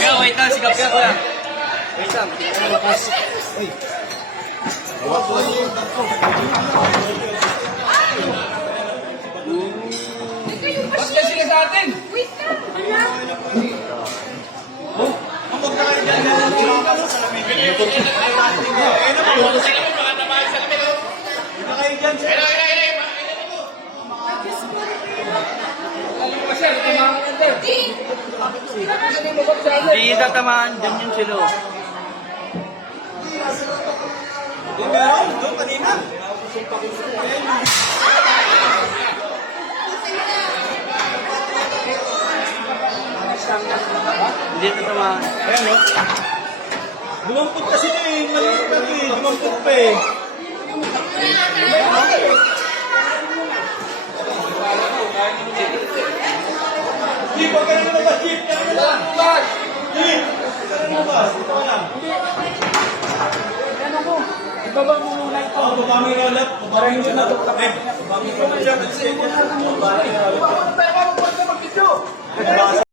Kaya, wait lang, sigap ka, kuya. Wait lang. Ba't ka sila sa atin? Wait lang! Hindi tatamaan, dyan yung silo. Hindi tatamaan. Ayan o. Dumampot kasi na eh. Maliit na eh. Dumampot pa eh. Jeep, wag ka na lumabas, Jeep. Wag ka na lumabas. Jeep, wag ka na lumabas. Ito ka na. Ibaba mo muna ito. Baba mo yung roll-up. Baba mo yung roll-up. Baba mo yung roll-up.